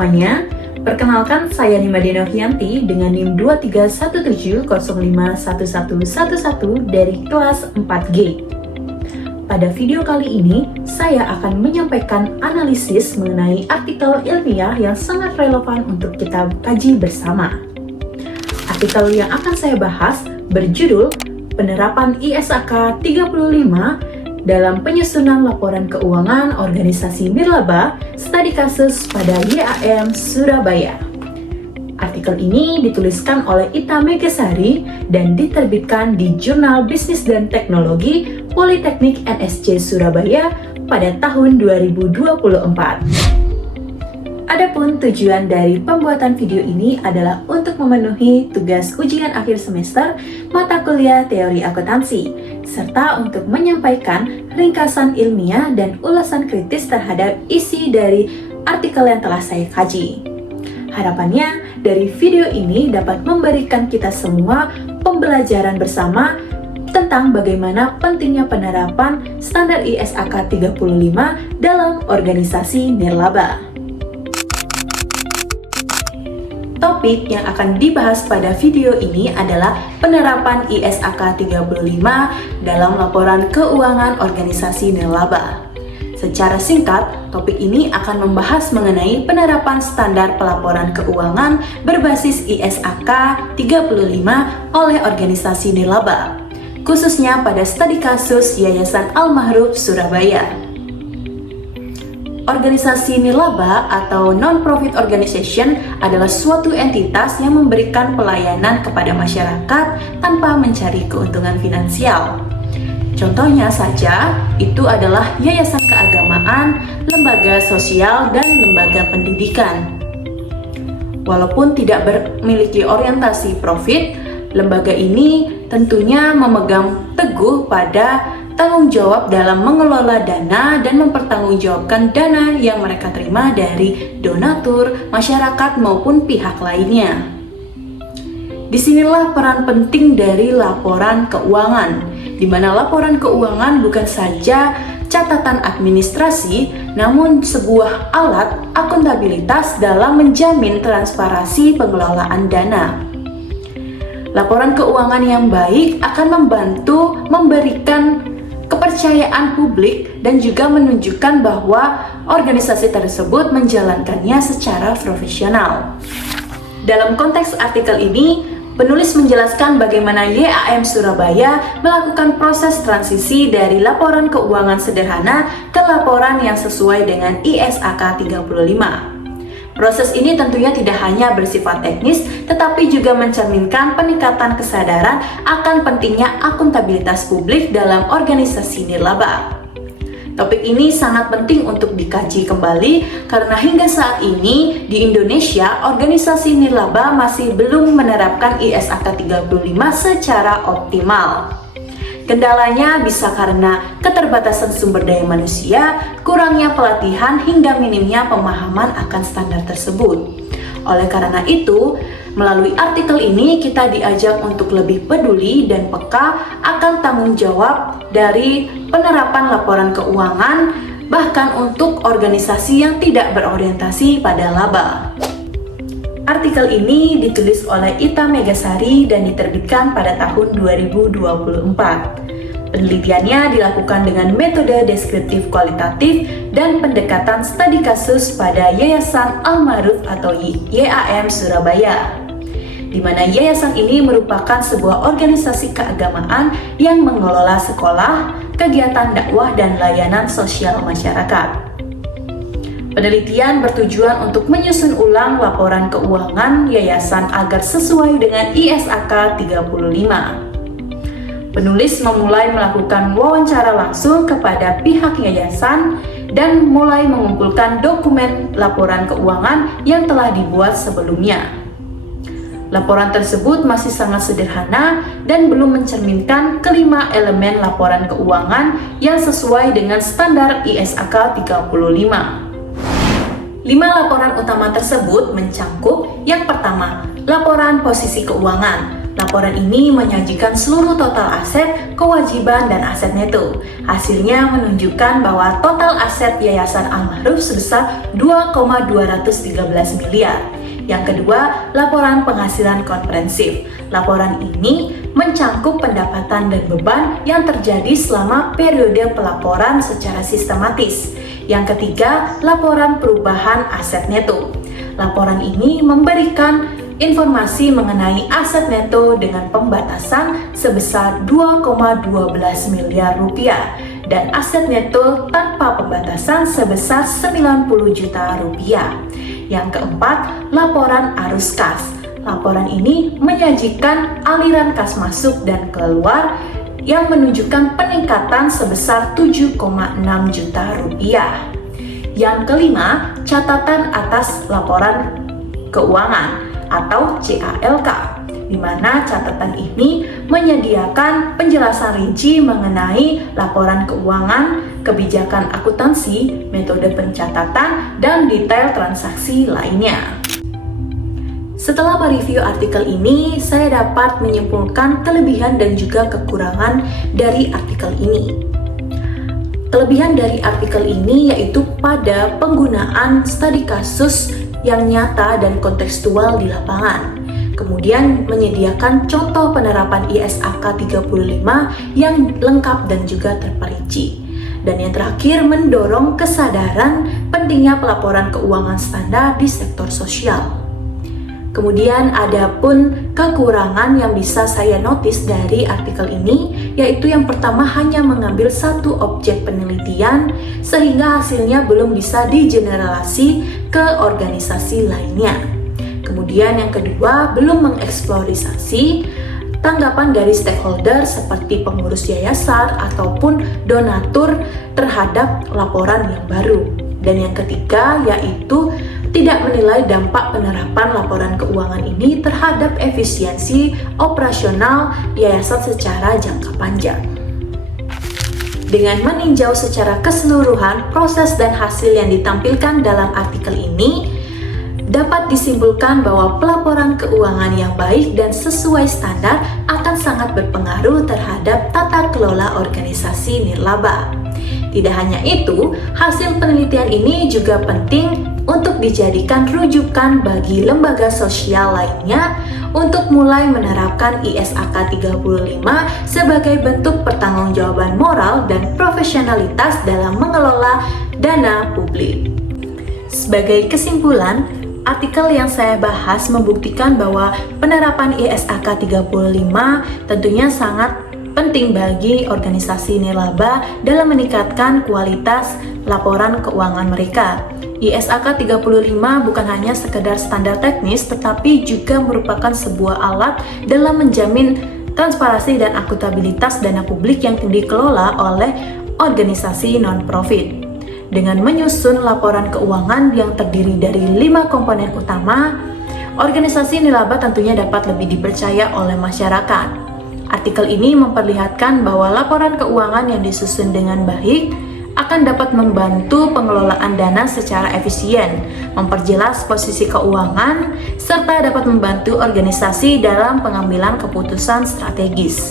semuanya, perkenalkan saya Nima Denovianti dengan NIM 2317051111 dari kelas 4G. Pada video kali ini, saya akan menyampaikan analisis mengenai artikel ilmiah yang sangat relevan untuk kita kaji bersama. Artikel yang akan saya bahas berjudul Penerapan ISAK 35 dalam penyusunan laporan keuangan organisasi nirlaba studi kasus pada YAM Surabaya. Artikel ini dituliskan oleh Ita Megasari dan diterbitkan di Jurnal Bisnis dan Teknologi Politeknik NSC Surabaya pada tahun 2024. Adapun tujuan dari pembuatan video ini adalah untuk memenuhi tugas ujian akhir semester mata kuliah teori akuntansi, serta untuk menyampaikan ringkasan ilmiah dan ulasan kritis terhadap isi dari artikel yang telah saya kaji. Harapannya dari video ini dapat memberikan kita semua pembelajaran bersama tentang bagaimana pentingnya penerapan standar ISAK 35 dalam organisasi nirlaba. Topik yang akan dibahas pada video ini adalah penerapan ISAK 35 dalam laporan keuangan organisasi nirlaba. Secara singkat, topik ini akan membahas mengenai penerapan standar pelaporan keuangan berbasis ISAK 35 oleh organisasi nirlaba, khususnya pada studi kasus Yayasan Al-Ma'ruf Surabaya. Organisasi nirlaba atau non-profit organization adalah suatu entitas yang memberikan pelayanan kepada masyarakat tanpa mencari keuntungan finansial. Contohnya saja, itu adalah yayasan keagamaan, lembaga sosial, dan lembaga pendidikan. Walaupun tidak memiliki orientasi profit, lembaga ini tentunya memegang teguh pada tanggung jawab dalam mengelola dana dan mempertanggungjawabkan dana yang mereka terima dari donatur, masyarakat maupun pihak lainnya. Disinilah peran penting dari laporan keuangan, di mana laporan keuangan bukan saja catatan administrasi, namun sebuah alat akuntabilitas dalam menjamin transparansi pengelolaan dana. Laporan keuangan yang baik akan membantu memberikan kepercayaan publik dan juga menunjukkan bahwa organisasi tersebut menjalankannya secara profesional. Dalam konteks artikel ini, penulis menjelaskan bagaimana YAM Surabaya melakukan proses transisi dari laporan keuangan sederhana ke laporan yang sesuai dengan ISAK 35. Proses ini tentunya tidak hanya bersifat teknis, tetapi juga mencerminkan peningkatan kesadaran akan pentingnya akuntabilitas publik dalam organisasi nirlaba. Topik ini sangat penting untuk dikaji kembali karena hingga saat ini di Indonesia organisasi nirlaba masih belum menerapkan ISAK 35 secara optimal. Kendalanya bisa karena keterbatasan sumber daya manusia, kurangnya pelatihan, hingga minimnya pemahaman akan standar tersebut. Oleh karena itu, melalui artikel ini kita diajak untuk lebih peduli dan peka akan tanggung jawab dari penerapan laporan keuangan, bahkan untuk organisasi yang tidak berorientasi pada laba. Artikel ini ditulis oleh Ita Megasari dan diterbitkan pada tahun 2024. Penelitiannya dilakukan dengan metode deskriptif kualitatif dan pendekatan studi kasus pada Yayasan Al-Ma'ruf atau YAM Surabaya, di mana yayasan ini merupakan sebuah organisasi keagamaan yang mengelola sekolah, kegiatan dakwah, dan layanan sosial masyarakat. Penelitian bertujuan untuk menyusun ulang laporan keuangan yayasan agar sesuai dengan ISAK 35. Penulis memulai melakukan wawancara langsung kepada pihak yayasan dan mulai mengumpulkan dokumen laporan keuangan yang telah dibuat sebelumnya. Laporan tersebut masih sangat sederhana dan belum mencerminkan kelima elemen laporan keuangan yang sesuai dengan standar ISAK 35. 5 laporan utama tersebut mencangkup yang pertama, laporan posisi keuangan. Laporan ini menyajikan seluruh total aset, kewajiban, dan aset neto. Hasilnya menunjukkan bahwa total aset Yayasan Almarhum sebesar 2,213 miliar. Yang kedua, laporan penghasilan komprehensif. Laporan ini mencangkup pendapatan dan beban yang terjadi selama periode pelaporan secara sistematis. Yang ketiga, laporan perubahan aset neto. Laporan ini memberikan informasi mengenai aset neto dengan pembatasan sebesar 2,12 miliar rupiah dan aset neto tanpa pembatasan sebesar 90 juta rupiah. Yang keempat, laporan arus kas. Laporan ini menyajikan aliran kas masuk dan keluar yang menunjukkan peningkatan sebesar 7,6 juta rupiah. Yang kelima, catatan atas laporan keuangan atau CALK, di mana catatan ini menyediakan penjelasan rinci mengenai laporan keuangan, kebijakan akuntansi, metode pencatatan, dan detail transaksi lainnya. Setelah mereview artikel ini, saya dapat menyimpulkan kelebihan dan juga kekurangan dari artikel ini. Kelebihan dari artikel ini yaitu pada penggunaan studi kasus yang nyata dan kontekstual di lapangan. Kemudian menyediakan contoh penerapan ISAK 35 yang lengkap dan juga terperinci. Dan yang terakhir, mendorong kesadaran pentingnya pelaporan keuangan standar di sektor sosial. Kemudian ada pun kekurangan yang bisa saya notice dari artikel ini, yaitu yang pertama hanya mengambil satu objek penelitian sehingga hasilnya belum bisa digeneralisasi ke organisasi lainnya. Kemudian yang kedua, belum mengeksplorasi tanggapan dari stakeholder seperti pengurus yayasan ataupun donatur terhadap laporan yang baru. Dan yang ketiga yaitu tidak menilai dampak penerapan laporan keuangan ini terhadap efisiensi operasional yayasan secara jangka panjang. Dengan meninjau secara keseluruhan proses dan hasil yang ditampilkan dalam artikel ini, dapat disimpulkan bahwa pelaporan keuangan yang baik dan sesuai standar akan sangat berpengaruh terhadap tata kelola organisasi nirlaba. Tidak hanya itu, hasil penelitian ini juga penting untuk dijadikan rujukan bagi lembaga sosial lainnya untuk mulai menerapkan ISAK 35 sebagai bentuk pertanggungjawaban moral dan profesionalitas dalam mengelola dana publik. Sebagai kesimpulan, artikel yang saya bahas membuktikan bahwa penerapan ISAK 35 tentunya sangat penting bagi organisasi nirlaba dalam meningkatkan kualitas laporan keuangan mereka. ISAK 35 bukan hanya sekedar standar teknis, tetapi juga merupakan sebuah alat dalam menjamin transparansi dan akuntabilitas dana publik yang dikelola oleh organisasi non-profit. Dengan menyusun laporan keuangan yang terdiri dari 5 komponen utama, organisasi nirlaba tentunya dapat lebih dipercaya oleh masyarakat. Artikel ini memperlihatkan bahwa laporan keuangan yang disusun dengan baik akan dapat membantu pengelolaan dana secara efisien, memperjelas posisi keuangan, serta dapat membantu organisasi dalam pengambilan keputusan strategis.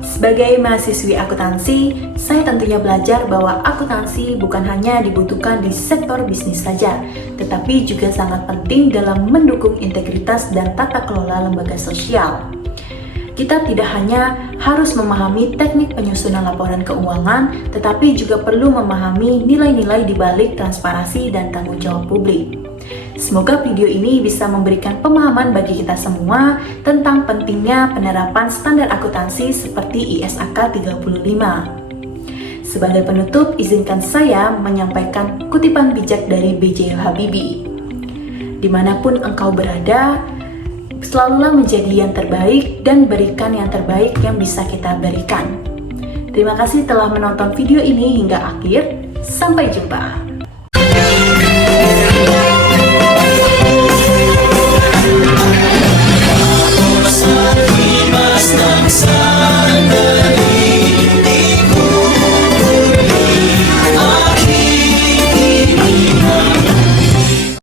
Sebagai mahasiswi akuntansi, saya tentunya belajar bahwa akuntansi bukan hanya dibutuhkan di sektor bisnis saja, tetapi juga sangat penting dalam mendukung integritas dan tata kelola lembaga sosial. Kita tidak hanya harus memahami teknik penyusunan laporan keuangan, tetapi juga perlu memahami nilai-nilai di balik transparansi dan tanggung jawab publik. Semoga video ini bisa memberikan pemahaman bagi kita semua tentang pentingnya penerapan standar akuntansi seperti ISAK 35. Sebagai penutup, izinkan saya menyampaikan kutipan bijak dari B.J. Habibie. Dimanapun engkau berada, selalulah menjadi yang terbaik dan berikan yang terbaik yang bisa kita berikan. Terima kasih telah menonton video ini hingga akhir. Sampai jumpa.